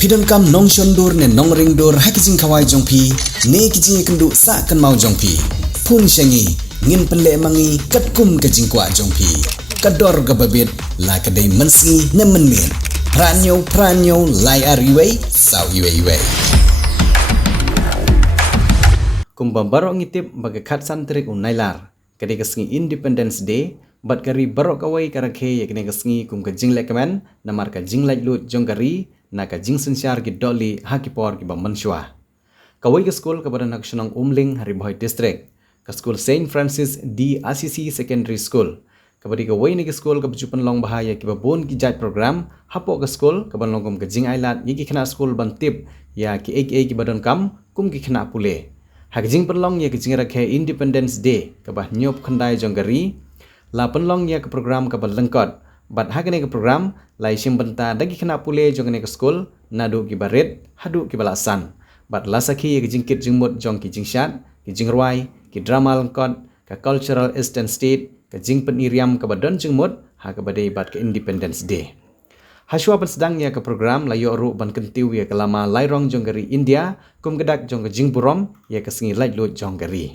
Pidon kam nong shondur ne nong ringdur hakijing kawai jongpi ne kijing kendu sa kan mau jongpi pun shangi ngin pele mangi katkum kajing kwa jongpi kador gababit la kadai mensi ne menmin pranyo lai ariwei sau iwei kumba barok ngitip bagai khat santrik unailar kadai kesengi Independence Day bat kari barok kawai karakhe yakne kesengi kum kajing lekaman namar kajing lut jongkari na ka jing sensyar ki doli hakipor ki bamanswa kawai ke skul ka badan hakshonong umling Hariboy district ka skul Saint Francis DRCC secondary school kabadi kawai ni ke skul ka bujupan long bahaya ki babon ki jat program hapo ke skul ka ban longom ka jing ailat yi ki khna skul bantip ya ki ek ki badan kam kum ki khna pule hak jing perlong ya ki jing rakhe Independence Day ka bah nyop khandai jongari la penlong ya ke program ka ban lengkot bat hakane ke program lai sim benta dagi kena pule jongane ke skul nadu ki baret hadu ki balasan bat lasaki ke jingkit jingmut jong ki jingshat ki jingrwai ki drama lengkot ka cultural eastern state ke jing peniriam ke badon jingmut ha ke badai bat ke Independence Day haswa sedang ya ke program layo ru ban kentiu ya ke lama lairong jonggari India kum gedak jong ke jingburom ya ke sengi laitlut jonggari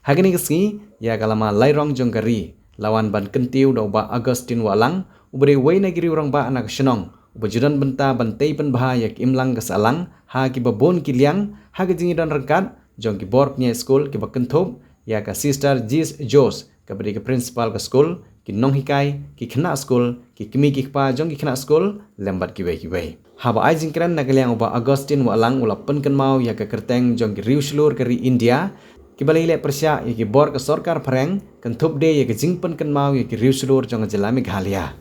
hakane ke sengi ya ke lama lairong jonggari lawan ban kentiu do ba Agustin walang ubri wei negeri orang ba anak senong ubajudan benta bantai pen bahaya ki imlang kesalang ha ki babon ki liang ha ki jingidan rengkat jong ki bor punya school ki bakenthop ya ka sister Jis Jos ka beri ke principal ke school ki nong hikai ki khna school ki kimi ki pa jong ki khna school lembat ki wei ha ba ai jingkran nagaliang uba Agustin walang ulapen ken mau ya ka kerteng jong ki riu seluruh keri India kibalile persya ya ki bor ke sorkar pareng kan thup de ya ki jingpen kan mau ya ki riu seluruh jong jalami ghalia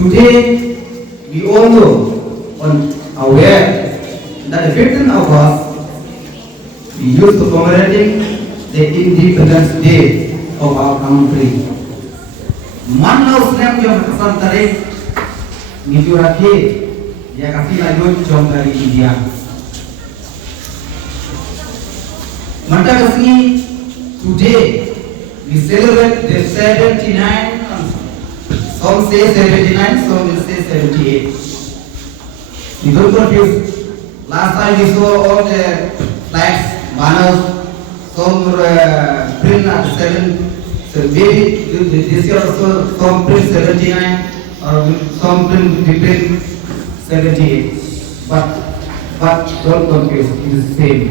Today, we all know and aware that the 15th of August we used to commemorating the Independence Day of our country. Mana usnam yang berkesan tarik nijurake ya kasih lanjut jom dari India. Manta kasih today we celebrate the 79. Some say 79, some will say 78. We don't confuse. Last time we saw all the flags, banners, some were print at 7. So maybe this year also some print 79 or some print 78. But don't confuse, it is the same.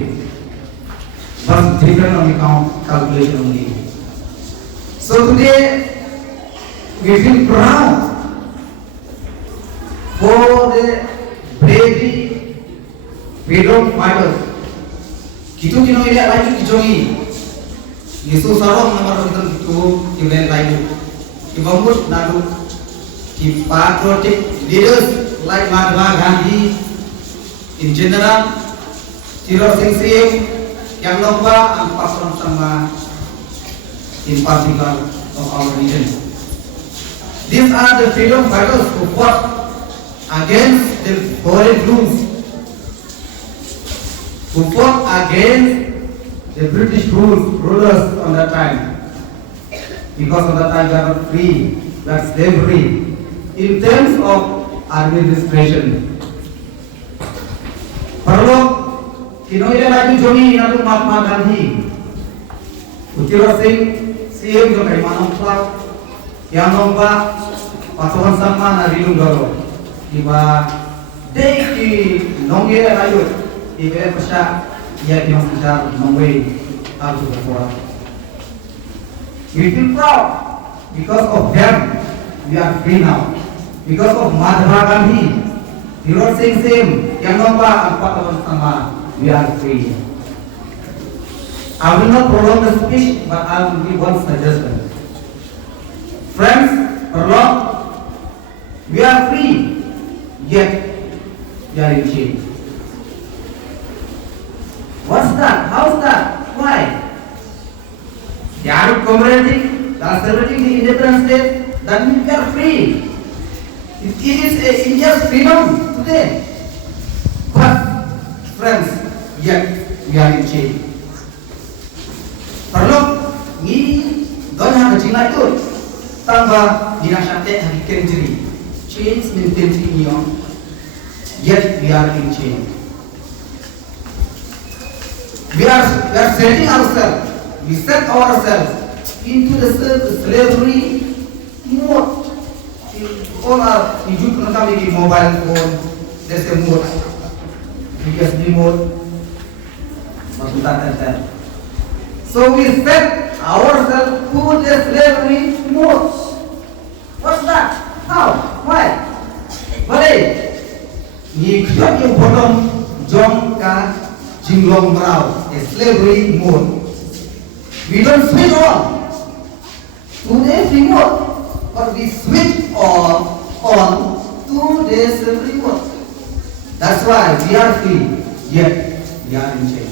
But different on the calculation only. So today, we feel proud for the bravery freedom fighters. Kita kino ini lagi kijongi. Yesus sarong nomor kita itu kilen lagi. Kibambut nadu patriotic leaders like Mahatma Gandhi in general, Tiro Singh Siem, yang lomba ampas sama in particular of our region. These are the freedom fighters who fought against the foreign rules, who fought against the British rulers on that time. Because on that time they were free, that's slavery. In terms of administration, perlu kinoile lagi joni natu Mahatma Gandhi, Tiro Singh Siem jo kai manong plak yang lomba pasukan sama narilung doro iba dei ki nongye rayu ibe pasha ya ki nongja nongwe harus bersuara. We feel proud because of them we are free now. Because of Mahatma Gandhi The Lord saying same. Yang nomor 4 sama. We are free. I will not prolong the speech, but I will give one suggestion. Friends, Lord, we are free, yet we are in chains. What's that? How's that? Why? They are commemorating, they are celebrating the Independence Day. That means we are free. It is India's freedom today. But, friends, yet we are in chains. Perlu ini don't have a like itu tambah dinasate hari kendiri change mentality ni yet we are in change. We are setting ourselves, we set ourselves into the slavery mode. All our hidup kami di mobile phone, there's a mode, BSD mode, maksudnya. So we set ourselves to the slavery mode. What's that? How? Why? Boleh? Ni kita yang bodong jom ka jinglong merau, a slavery mode. We don't switch on to the free mode, but we switch on to the slavery mode. That's why we are free, yet we are in chains.